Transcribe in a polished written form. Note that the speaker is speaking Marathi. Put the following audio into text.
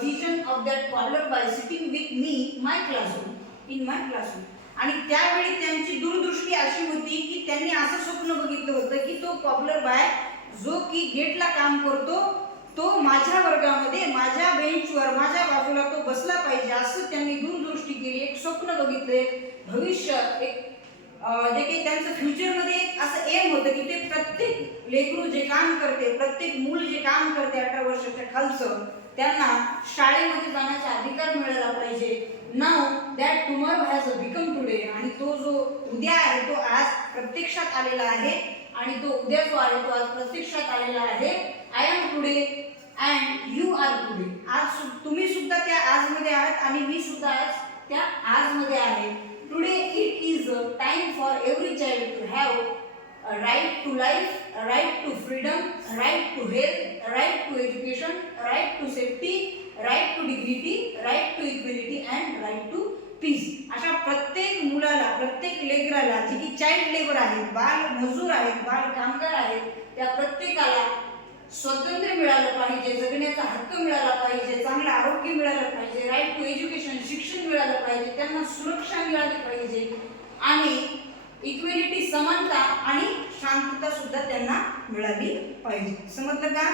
vision of that toddler by sitting with me in my classroom. आणि त्यावेळी त्यांची दूरदृष्टी अशी होती की त्यांनी असं स्वप्न बघितलं होतं की तो टॉडलर बाय जो की गेटला काम करतो तो माझ्या वर्गामध्ये माझ्या बेंचवर माझ्या बाजूला तो बसला पाहिजे असं त्यांनी दूरदृष्टी केली. एक स्वप्न बघितले, भविष्य एक जे काही त्यांचं फ्युचरमध्ये एक असं एम होतं की ते प्रत्येक लेकरू जे काम करते, प्रत्येक मूल जे काम करते 18 वर्षाच्या खालचं, त्यांना शाळेमध्ये जाण्याचा अधिकार मिळाला पाहिजे. Now that tomorrow has become today, आणि तो जो उद्या आहे तो आज प्रत्यक्षात आलेला आहे, आणि तो उद्या जो आहे तो आज प्रत्यक्षात आलेला आहे. I am today and you are today. आज तुम्ही सुद्धा त्या आजमध्ये आहात आणि मी सुद्धा आज त्या आजमध्ये आहे. Today it is a time for every child to have a right to life, a right to freedom, a right to health, a right to education, a right to safety, a right to dignity, a right to equality and right to peace. अशा प्रत्येक मुलाला, प्रत्येक लेकराला जे की चाइल्ड लेबर आहेत, बाल मजूर आहेत, बाल कामगार आहेत, त्या प्रत्येकाला स्वातंत्र्य मिळालं पाहिजे, जगण्याचा हक्क मिळाला पाहिजे, चांगलं आरोग्य मिळालं पाहिजे, राईट टू एज्युकेशन, शिक्षण मिळालं पाहिजे, त्यांना सुरक्षा मिळाली पाहिजे, आणि इक्वेलिटी समानता आणि शांतता सुद्धा त्यांना मिळाली पाहिजे. समजलं का?